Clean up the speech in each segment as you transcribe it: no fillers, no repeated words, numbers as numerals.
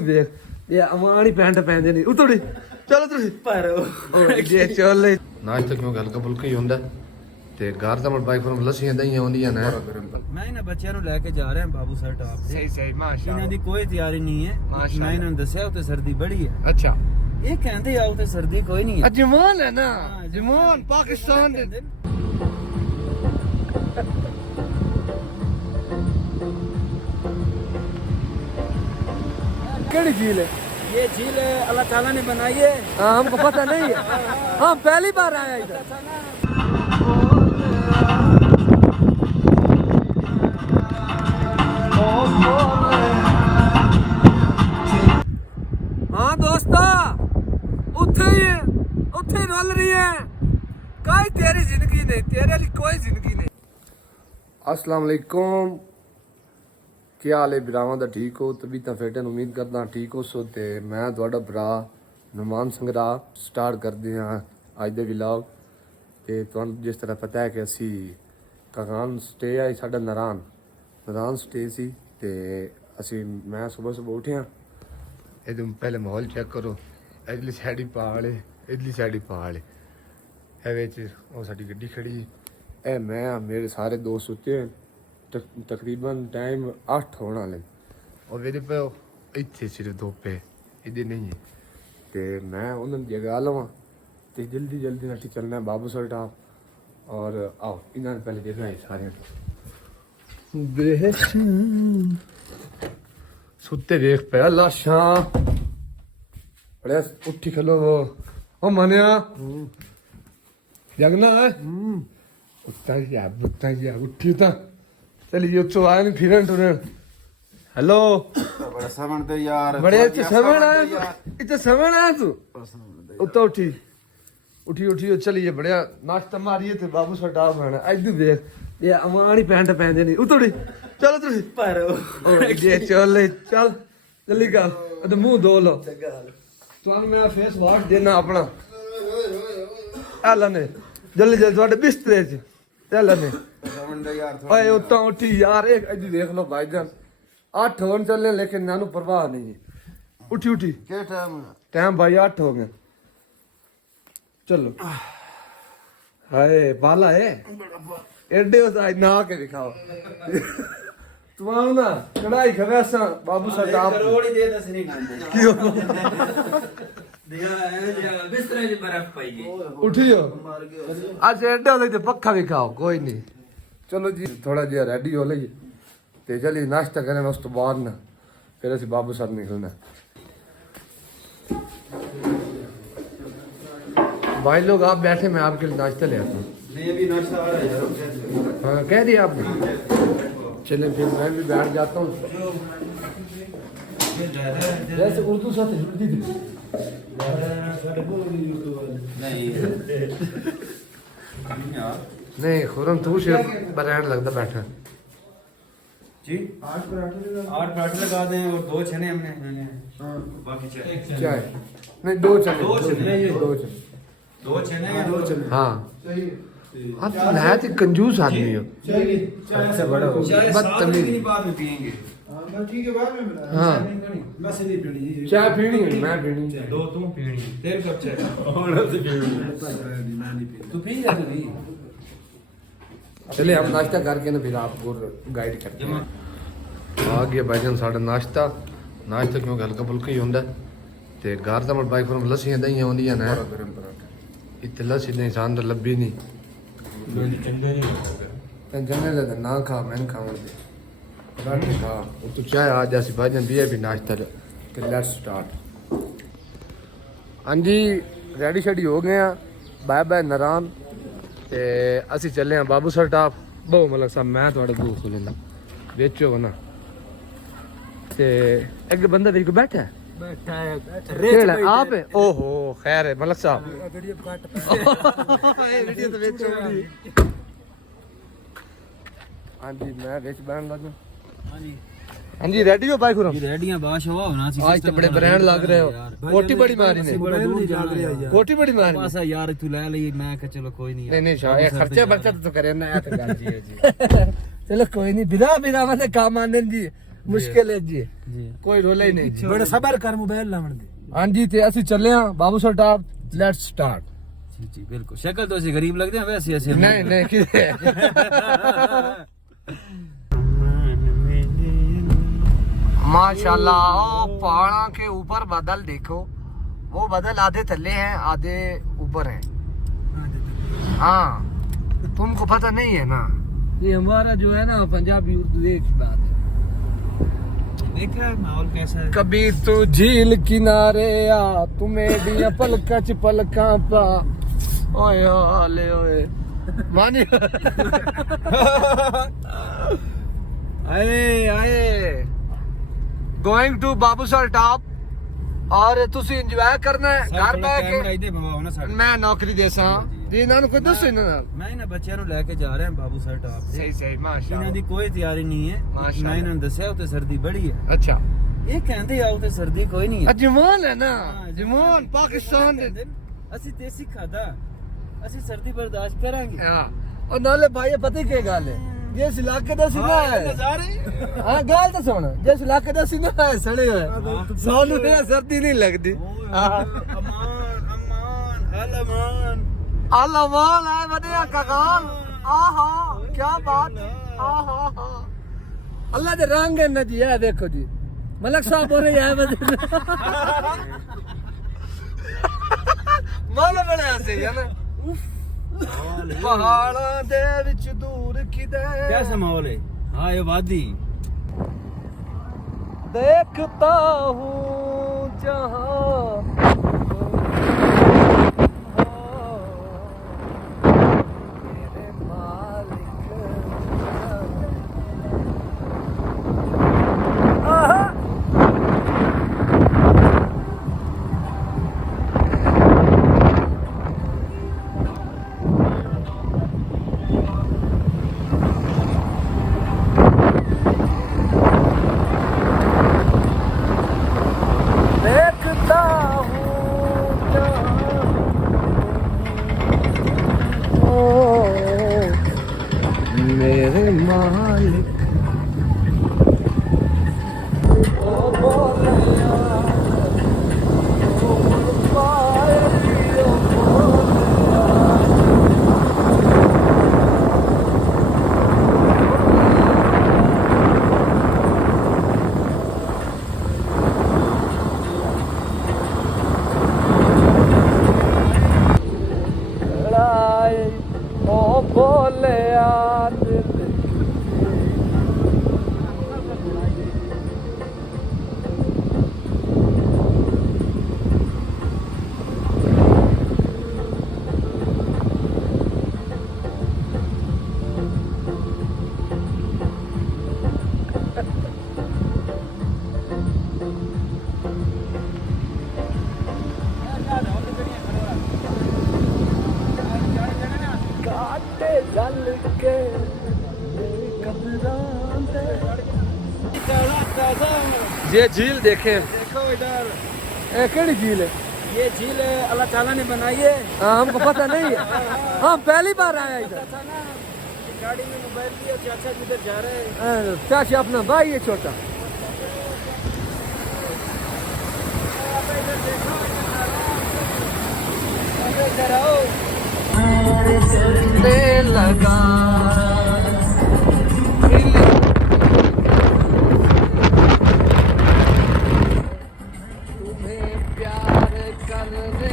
ਵੇਖ ਇਹ ਅਮਾਨੀ ਪੈਂਟ ਪੈਂਦੇ ਨਹੀਂ ਉਤੜੀ ਚਲੋ ਤੁਸੀਂ ਪਰ ਜੇ ਚੱਲੇ ਨਾਚ ਤੱਕ ਮੈਂ ਹਲਕਾ ਫੁਲਕਾ ਹੀ ਹੁੰਦਾ ਤੇ ਘਰ ਦਾ ਮੜ ਬਾਈਕ ਪਰ ਲੱਸੀਆਂ ਦਈਆਂ ਹੁੰਦੀਆਂ ਨੇ ਮੈਂ ਇਹਨਾਂ ਬੱਚਿਆਂ ਨੂੰ ਲੈ ਕੇ ਜਾ ਰਿਹਾ ਬਾਬੂ ਸਰ ਟਾਪ ਤੇ ਸਹੀ ਸਹੀ ਮਾਸ਼ਾਅੱਲਾ ਇਹਨਾਂ ਦੀ ਕੋਈ ਤਿਆਰੀ ਨਹੀਂ ਹੈ ਮੈਂ ਇਹਨਾਂ ਨੂੰ ਦੱਸਿਆ ਉੱਤੇ ਸਰਦੀ ਬੜੀ ਹੈ ਅੱਛਾ ਇਹ ਕਹਿੰਦੇ ਆ ਉੱਤੇ ਸਰਦੀ ਕੋਈ ਨਹੀਂ ਹੈ ਜਮਾਨ ਹੈ ਨਾ ਜਮਾਨ ਪਾਕਿਸਤਾਨ ਦੇ केड़ी झील है? ये झील अल्लाह ताला ने बनाई है। हाँ हमको पता नहीं है, हम पहली बार आए इधर। हाँ दोस्ता उठे रोल रही है कोई तेरी जिंदगी नहीं तेरे लिए कोई जिंदगी नहीं। अस्सलाम वालेकुम ਕੀ ਹਾਲ ਹੈ ਭਰਾਵਾਂ ਦਾ ਠੀਕ ਹੋ ਤਬੀਅਤਾਂ ਫੇਟਨ ਉਮੀਦ ਕਰਦਾ ਠੀਕ ਹੋ ਸੋ ਤੇ ਮੈਂ ਤੁਹਾਡਾ ਭਰਾ ਨਮਾਨ ਸੰਗਰਾ ਸਟਾਰਟ ਕਰਦੇ ਹਾਂ ਅੱਜ ਦੇ ਵਲੌਗ ਤੇ ਤੁਹਾਨੂੰ ਜਿਸ ਤਰ੍ਹਾਂ ਪਤਾ ਹੈ ਕਿ ਅਸੀਂ ਕਗਾਨ ਸਟੇ ਹੈ ਸਾਡਾ ਨਰਾਨ ਸਟੇ ਸੀ ਤੇ ਅਸੀਂ ਮੈਂ ਸਵੇਰ ਉੱਠਿਆ ਇਹਦੇ ਪਹਿਲੇ ਮਾਹੌਲ ਚੈੱਕ ਕਰੋ ਇਧਰਲੀ ਸਾਈਡ ਹੀ ਪਹਾੜ ਹੈ ਇਧਰਲੀ ਸਾਈਡ ਹੀ ਪਹਾੜ ਹੈ ਇਹ ਵਿੱਚ ਉਹ ਸਾਡੀ ਗੱਡੀ ਖੜੀ ਇਹ ਮੈਂ ਮੇਰੇ ਸਾਰੇ ਦੋਸਤ ਸੁੱਤੇ तकरीबन टाइम 8 होने वाले और मेरे पे इतने सिर्फ 2 पे इधर नहीं है तो मैं उन्होंने जगह लवा तो जल्दी नटी चलना है बाबू सर टाप और आओ इन्होंने पहले देखना है सारे सुते देख पे लाशा बड़े उठी खलो ओ मनिया जगना है उत्ता उठी उता चलिए उत्सव आए नहीं फिरन टुरन हेलो बड़ा समण ते यार बड़े इतने समण आया तू उत्तो उठी चलिए बढ़िया नाश्ता मारिए थे बाबू सर टाप खाना इधर देख ये अमानी पैंट पहनते नहीं उतड़ी चलो तुसी पर ये चल जल्दी कर अद मुंह धो लो ਤੁਹਾਨੂੰ ਮੈਂ ਫੇਸ ਵਾਸ਼ ਦੇਣਾ ਆਪਣਾ ਐਲਨ ਜल्दी ਤੁਹਾਡੇ ਬਿਸਤਰੇ 'ਚ ਐਲਨ ਓਏ ਉੱਤੋਂ ਉੱਠੀ ਯਾਰ ਇਹ ਅੱਜ ਦੇਖ ਲਓ ਭਾਈਜਾਨ 8 ਹੋਣ ਚੱਲੇ ਲੇਕਿਨ ਨਾਨੂੰ ਪਰਵਾਹ ਨਹੀਂ ਉੱਠੀ क्या टाइम भाई 8 हो गए चलो हाय बाला है एडे होता है ना के दिखाओ तुम्हारा ना कढ़ाई खवेसा बाबू साहब आप करोड़ ही दे दस नहीं खाते क्यों दिया बिस्तर में बर्फ पाई उठियो आज एडे होते तो पक्का भी खाओ कोई नहीं चलो जी थोड़ा जिहा रेडी हो लइए ते चलिए नाश्ता करना उस तो बाद ना फिर असं बाबू साहब निकलना भाई लोग आप बैठे मैं आपके लिए नाश्ता ले आता हूँ नहीं अभी नाश्ता आ रहा है यार हाँ कह दिया आपने चले फिर मैं भी बैठ जाता हूँ जैसे उर्दू साथ हिंदी थी नहीं खुरम तू सिर्फ बरैन लगता बैठा जी 8 पराठे लगा दें और 2 चने हमने बाकी चाय नहीं 2 चने 2 चने हाँ आप नहायत ही कंजूस आदमी हो अच्छा बड़ा हो बदतमीज बाद में पियेंगे ठीक है बाद में हाँ बस नहीं पीनी चाय पीनी है मैं पीनी 2 तुम पीनी तेल कब चाय और से पीनी तू पी जा तू भी चलिए हम नाश्ता करके ना फिर आपको गाइड करते हैं आ गया भाईजान साढ़ा नाश्ता क्योंकि हल्का फुल्का ही होंगे ते घर का बाइक पर लस्सियां दहियां होंदियां ने इतने लस्सी नहीं सान तो लब्भी नहीं चंगे ले ना खा मैं खावन दे पराठे खा तो चाय आ जासी भाईजान दिया भी नाश्ता ते लेट्स स्टार्ट हाँ जी रेडी शेडी हो गए हैं बाय बाय नारायण ਤੇ ਅਸੀਂ ਚੱਲੇ ਆ ਬਾਬੂ ਸਰ ਟਾਪ ਬਹੁ ਮਲਕ ਸਾਹਿਬ ਮੈਂ ਤੁਹਾਡੇ ਬੂਹ ਖੋਲਣਾ ਵੇਚੋ ਨਾ ਤੇ ਇੱਕ ਬੰਦਾ ਵੀ ਕੋ ਬੈਠਾ है ਕਿਹੜਾ ਆਪ ਹੈ ਓਹੋ ਖੈਰ ਹੈ ਮਲਕ ਸਾਹਿਬ ਵੀਡੀਓ ਕੱਟ ਇਹ ਵੀਡੀਓ ਤਾਂ ਵੇਚੋ ਹਾਂਜੀ ਮੈਂ ਵਿੱਚ ਬੈਣ ਲੱਗਾ ਹਾਂਜੀ हाँ जी रेडी हो बाइक खुरम रेडियां बाश हुआ होना सी आज तो बड़े ब्रांड लग रहे हो कोटी बड़ी मारी ने कोटी बड़ी मारी बस यार तू ले ली मैं कह चलो कोई नहीं नहीं शाह ये खर्चा बर्चा तो करे ना यार जी चलो कोई नहीं बिना मतलब काम आने जी मुश्किल है जी जी कोई रोला ही नहीं जी बड़े सबर कर मोबाइल लावन दे हाँ जी ते असि चले हाँ बाबू सर टॉप लेट्स स्टार्ट जी जी बिल्कुल शक्ल तो ऐसे गरीब लगते हैं वैसे ऐसे नहीं नहीं किसे माशाल्लाह ओ पहाड़ा के ऊपर बादल देखो वो बादल आधे थल्ले हैं आधे ऊपर हैं हाँ तुमको पता नहीं है ना ये हमारा जो है ना पंजाबी उर्दू एक ही बात है देखा है माहौल कैसा है कभी तू झील किनारे आ तुम्हें दिया पलका च पलका पा ओए ओले ओए मानी आए आए गोइंग टू बाबू सर टॉप और तुसी एंजॉय करना है घर बैठ के मैं नौकरी देसा जी ਇਹਨਾਂ ਨੂੰ ਕੋਈ ਦੱਸੋ ਇਹਨਾਂ ਨਾਲ ਮੈਂ ਇਹਨਾਂ ਬੱਚਿਆਂ ਨੂੰ ਲੈ ਕੇ ਜਾ ਰਿਹਾ ਬਾਬੂ ਸਰ ਟਾਪ ਤੇ ਸਹੀ ਸਹੀ ਮਾਸ਼ਾਅੱਲਾ ਇਹਨਾਂ ਦੀ ਕੋਈ ਤਿਆਰੀ ਨਹੀਂ ਹੈ ਮਾਸ਼ਾਅੱਲਾ। ਮੈਂ ਇਹਨਾਂ ਨੂੰ ਦੱਸਿਆ ਉੱਤੇ ਸਰਦੀ ਬੜੀ ਹੈ ਅੱਛਾ ਇਹ ਕਹਿੰਦੇ ਆ ਉੱਤੇ ਸਰਦੀ ਕੋਈ ਨਹੀਂ ਹੈ ਅਜਮਾਨ ਹੈ ਨਾ ਜਮਾਨ ਪਾਕਿਸਤਾਨ ਦੇ ਅਸੀਂ ਦੇਸੀ ਖਾਦਾ ਅਸੀਂ ਸਰਦੀ ਬਰਦਾਸ਼ਤ ਕਰਾਂਗੇ ਹਾਂ ਉਹ ਨਾਲੇ ਭਾਈ ਪਤਾ ਕੀ ਗੱਲ ਹੈ ਜਿਸ ਇਲਾਕੇ ਦਾ ਸੀ ਨਾ ਨਜ਼ਾਰੇ ਹਾਂ ਗੱਲ ਤਾਂ ਸੁਣ ਜਿਸ ਇਲਾਕੇ ਦਾ ਸੀ ਨਾ ਸੜੇ ਹੋਏ ਸਾਨੂੰ ਇਹ ਸਰਦੀ ਨਹੀਂ ਲੱਗਦੀ ਅਮਾਨ ਅਮਾਨ ਅਲਮਾਨ अल्लाह है बढ़िया कगाल आहा क्या बात आहा हा अल्लाह दे रंग है ना जी है देखो जी मलक साहब बोल रहे हैं मन बड़े हंसे है ना पहाड़ा दे विच दूर किदे कैसा माहौल है हाँ ये वादी देखता हूँ जहाँ मेरे मालिक बोले जल के ये झील देखें देखो इधर केड़ी झील है ये झील अल्लाह ताला ने बनाई है हाँ हमको पता नहीं है हम पहली बार आया इधर गाड़ी में मोबाइल दिया चाचा जिधर जा रहे हैं चाचा अपना भाई है छोटा लगा तुम्हें प्यार करने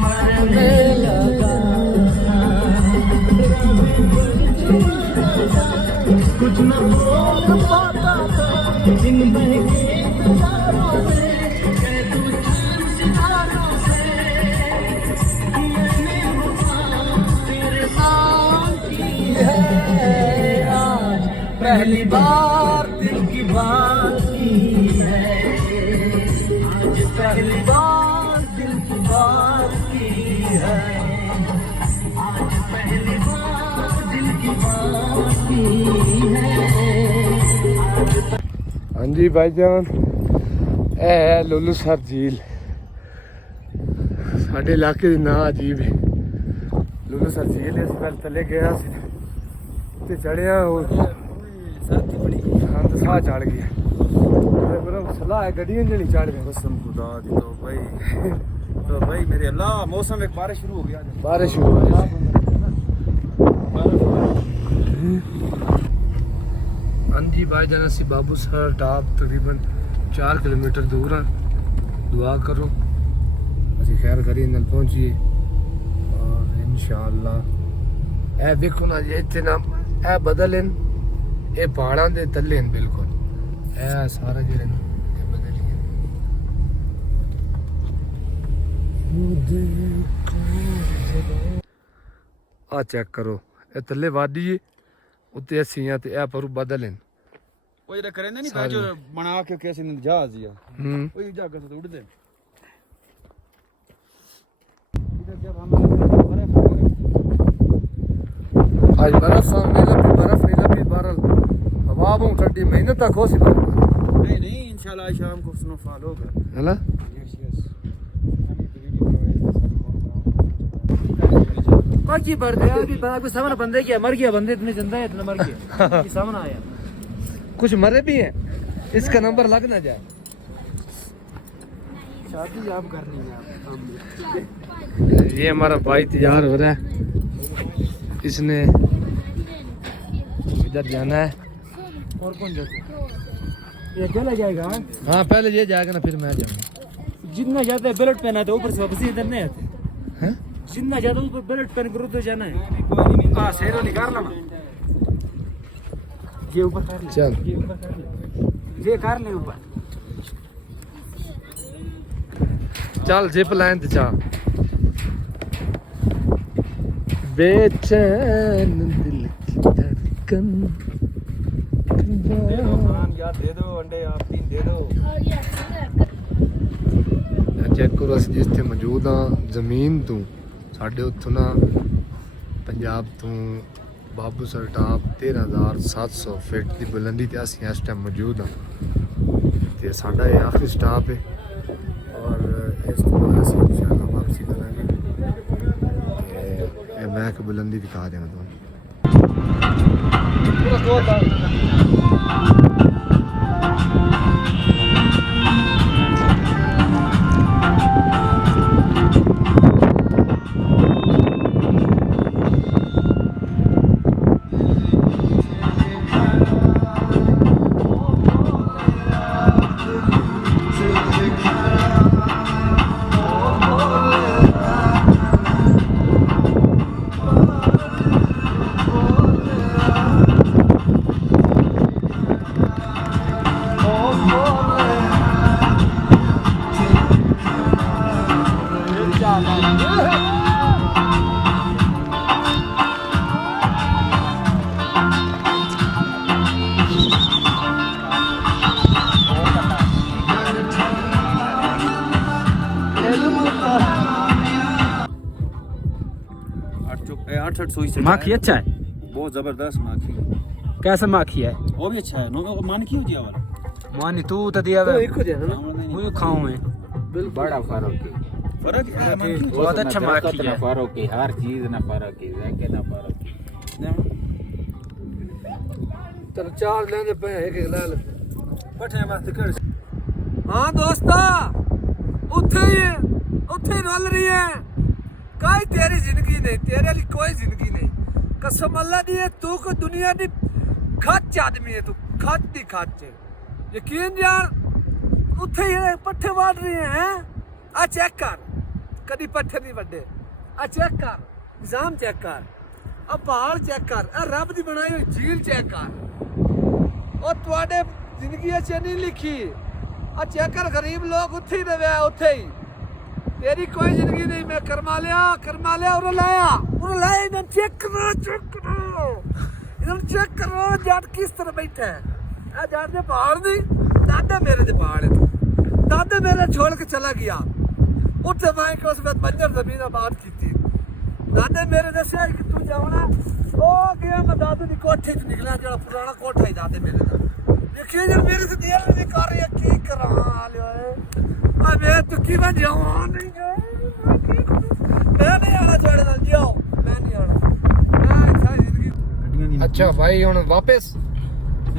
मरने लगा कुछ न बोल पाता था दिन भर के नजारों से तू चांद सितारों से मैंने वफा तेरे साथ की है आज पहली बार दिल की बात की है आज पहली बार दिल की बात की है आज पहली बार दिल की बात की है हाँ जी भाईजान ए लुलू सर झील ਸਾਡੇ ਇਲਾਕੇ ਦਾ ਨਾਂ ਅਜੀਬ ਹੈ ਲੂਣਾ ਸਰ ਝੀਲ ਅਸੀਂ ਪਹਿਲੇ ਥੱਲੇ ਗਿਆ ਸੀ ਤੇ ਚੜਿਆ ਉਹ सर्दी बड़ी ਹਾਂ ਤਾਂ ਸਾਹ ਚੜ ਗਿਆ ਬੜਾ ਸਲਾਹ ਹੈ ਗੱਡੀਆਂ ਜਿਹੜੀ ਚੜ ਗਏ कसम खुदा दी तो भाई मेरे अल्लाह मौसम में बारिश शुरू हो गया ਬਾਰਿਸ਼ ਹੋ ਰਹੀ ਹੈ ਹਾਂਜੀ ਭਾਈਜਾਨ ਅਸੀਂ ਬਾਬੂ ਸਰ ਟਾਪ ਤਕਰੀਬਨ 4 ਕਿਲੋਮੀਟਰ ਦੂਰ ਹਾਂ ਦੁਆ ਕਰੋ ਅਸੀਂ ਖੈਰ ਕਰੀ ਨਾਲ ਪਹੁੰਚੀਏ ਔਰ ਇਨਸ਼ਾਅੱਲਾ ਇਹ ਵੇਖੋ ਨਾ ਜੀ ਇੱਥੇ ਨਾ ਇਹ ਬਦਲਨ ਇਹ ਪਹਾੜਾਂ ਦੇ ਥੱਲੇ ਨੇ ਬਿਲਕੁਲ ਇਹ ਸਾਰਾ ਜਿਹੜੇ ਨੇ ਇਹ ਬਦਲ ਗਏ ਆ ਚੈੱਕ ਕਰੋ ਇਹ ਥੱਲੇ ਵਾਦੀ ਹੈ ਉੱਤੇ ਅਸੀਂ ਆ ਤੇ ਇਹ ਪਰ ਬਦਲ ਨੇ वो जरा करेंगे नहीं जो बना के कैसे जहाज दिया ਹੂੰ वही जाकर से उड़ते आज बर्फ सामने लगी बर्फ नहीं लगी बहरल हवा बहुत ठंडी मेहनत तक हो सी नहीं इंशाल्लाह शाम को स्नोफॉल होगा है ना बाकी बर्दे अभी कोई सामने बंदे क्या मर गया बंदे इतने जिंदा है इतना मर गया कि सामने आया कुछ मरे भी हैं इसका नंबर लग ना जाए शादी आप करनी है आप ये हमारा भाई तैयार हो रहा है इसने इधर जाना है और कौन जाता ये अकेला जाएगा हाँ पहले ये जाएगा ना फिर मैं जाऊंगा जितना ज्यादा बेल्ट पहना है तो ऊपर से वापस इधर नहीं आते हैं जितना ज्यादा ऊपर बेल्ट पहन कर उधर जाना है हां शेरो निकाल ला ये ऊपर कर ले चल ये ऊपर कर ले ये कर ले ऊपर चल जिप लाइन ते जा बेचैन दिल की धड़कन खान यार दे दो अंडे आप 3 दे दो चेक करो ਅਸੀਂ ਜਿੱਥੇ ਮੌਜੂਦ ਆ ਜ਼ਮੀਨ ਤੋਂ ਸਾਡੇ ਉੱਥੋਂ ਨਾ ਪੰਜਾਬ ਤੋਂ ਬਾਬੂ ਸਰ ਟਾਪ 13700 ਫੀਟ ਦੀ ਬੁਲੰਦੀ ਤੇ ਅਸੀਂ ਇਸ ਟਾਈਮ ਮੌਜੂਦ ਆ ਤੇ ਸਾਡਾ ਇਹ ਆਖਰੀ ਸਟਾਪ ਹੈ ਔਰ ਇਸ ਤੋਂ ਬਾਅਦ ਅਸੀਂ ਇਨਸ਼ਾਅੱਲਾ ਵਾਪਸੀ ਕਰਾਂਗੇ ਤੇ ਇਹ ਮੈਂ ਕਿ ਬੁਲੰਦੀ ਦਿਖਾ ਦੇਣਾ ਤੁਹਾਨੂੰ ਪੂਰਾ ਕੋਲ माखी अच्छा है बहुत जबरदस्त माखी कैसा माखी है वो भी अच्छा है नो मान की हो जी और मानी तू तो दिया वे ਇੱਕ ਹੋ ਜਾਣਾ ਨਾ मुझे खाऊं मैं बड़ा फर्क है फर्क है बहुत अच्छा माखी है फर्क है हर चीज ना फर्क है जाके ना फर्क है ਚਲ ਚਾਰ ਲੈਂਦੇ ਪਏ ਇੱਕ ਇੱਕ ਲੈ ਲੈ बैठे वास्ते कर ਹਾਂ ਦੋਸਤਾ ਉੱਥੇ ਹੀ ਰਲ ਰਹੀ ਹੈ ਕਾਈ ਤੇਰੀ ਜ਼ਿੰਦਗੀ ਨਹੀਂ ਤੇਰੇ ਲਈ ਕੋਈ ਜ਼ਿੰਦਗੀ ਨਹੀਂ ਕਸਮ ਅੱਲਾ ਦੀ ਹੈ ਤੂੰ ਕੋ ਦੁਨੀਆ ਦੀ ਖੱਚ ਆਦਮੀ ਹੈ ਤੂੰ ਖੱਚ ਦੀ ਖੱਚ ਯਕੀਨ ਜਾਣ ਉੱਥੇ ਹੀ ਪੱਠੇ ਵਾੜ ਰਹੇ ਹੈ ਆ ਚੈੱਕ ਕਰ ਕਦੀ ਪੱਠੇ ਨਹੀਂ ਵੱਡੇ ਆ ਚੈੱਕ ਕਰ ਨਿਜ਼ਾਮ ਚੈੱਕ ਕਰ ਆ ਪਹਾੜ ਚੈੱਕ ਕਰ ਆ ਰੱਬ ਦੀ ਬਣਾਈ ਹੋਈ ਝੀਲ ਚੈੱਕ ਕਰ ਉਹ ਤੁਹਾਡੇ ਜ਼ਿੰਦਗੀ 'ਚ ਨਹੀਂ ਲਿਖੀ ਆ ਚੈੱਕ ਕਰ ਗਰੀਬ ਲੋਕ ਉੱਥੇ ਹੀ ਰਵੇ ਉੱਥੇ ਹੀ तेरी कोई जिंदगी नहीं मैं करमा लिया और लाया इन्हें चेक करो जट किस तरह बैठा है आ जट दे पहाड़ दी दादा मेरे दे पहाड़ है दादा मेरे छोड़ के चला गया उत्थे मैं के उस वक्त बंजर जमीन आबाद की थी दादा मेरे दस्या कि तू जावना ओ गया मैं दादू दी कोठी च निकला जेड़ा पुराना कोठा ही दादे मेरे दा देखिए जब मेरे से देर नहीं कर रही है की करा लियो है मैं तो की मैं जाऊं नहीं ਮੈਂ ਨਹੀਂ ਆਣਾ ਤੁਹਾਡੇ ਨਾਲ ਜਿਓ ਮੈਂ ਨਹੀਂ ਆਣਾ ਮੈਂ ਸਾਰੀ ਜ਼ਿੰਦਗੀ ਗੱਡੀਆਂ ਦੀ ਅੱਛਾ ਭਾਈ ਹੁਣ ਵਾਪਸ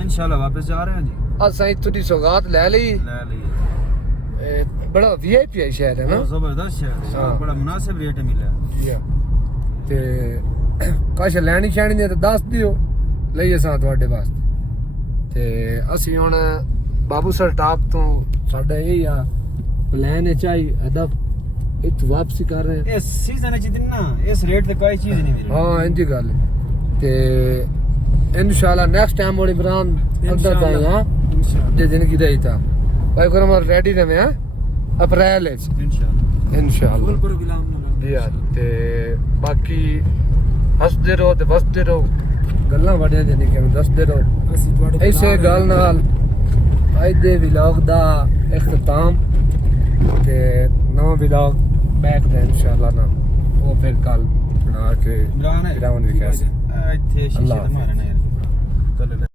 इंशाल्लाह वापस जा रहे हैं जी ਅਸਾਂ ਇੱਥੋਂ ਦੀ ਸੌਗਾਤ ਲੈ ਲਈ ले लिए ਬੜਾ ਵੀਆਈਪੀ ਹੈ ਸ਼ਹਿਰ ਹੈ ਨਾ बहुत जबरदस्त शहर है हाँ। बड़ा मुनासिब रेट मिला है ਤੇ ਕੁਛ ਲੈਣੀ ਛਾਣੀ ਨੇ ਤਾਂ ਦੱਸ ਦਿਓ ਲਈ ਅਸਾਂ ਤੁਹਾਡੇ ਵਾਸਤੇ ਤੇ ਅਸੀਂ ਹੁਣ ਬਾਬੂ ਸਰ ਟਾਪ ਤੋਂ ਸਾਡਾ ਇਹ ਆ ਪਲਾਨ ਹੈ ਚਾਹੀ ਹਦਫ ਇੱਥੋਂ ਵਾਪਸੀ ਕਰ ਰਹੇ ਹਾਂ इस सीजन च इतना इस रेट ते कोई चीज नहीं मिली ਹਾਂ ਇੰਜੀ ਗੱਲ ਹੈ। ਤੇ ਇਨਸ਼ਾਅੱਲਾ ਨੈਕਸਟ ਟਾਈਮ ਮੋੜੀ ਬਰਾਨ ਅੱਧਾ ਤਾਂ ਹਾਂ ਜੇ ਜ਼ਿੰਦਗੀ ਦਾ ਹੀ ਤਾਂ ਭਾਈ ਕਰਮ ਰੈਡੀ ਰਹੇ ਹਾਂ ਅਪ੍ਰੈਲ ਵਿੱਚ इंशाल्लाह ਇਨਸ਼ਾਅੱਲਾ प्रोग्राम ਜੀ ਯਾਰ ਤੇ ਬਾਕੀ ਹੱਸਦੇ ਰਹੋ ਤੇ ਵਸਦੇ ਰਹੋ ਗੱਲਾਂ ਵੱਡੀਆਂ ਜਿਹਨੇ ਕਿ ਦੱਸਦੇ ਰਹੋ ਅਸੀਂ ਤੁਹਾਡੇ ਇਸੇ ਗੱਲ ਨਾਲ ਅੱਜ ਦੇ ਵਲੌਗ ਦਾ ਇਖਤਤਾਮ ਤੇ ਨਵਾਂ ਵਲੌਗ ਬੈਕ ਦਾ ਇਨਸ਼ਾਅੱਲਾ ਨਾ ਉਹ ਫਿਰ ਕੱਲ ਬਣਾ ਕੇ इमरान है ਗਰਾਊਂਡ ਵਿਖਾਸ ਇੱਥੇ ਸ਼ੀਸ਼ੇ ਅੱਲਾਹ ਤੇ ਮਾਰਨਾ ਯਾਰ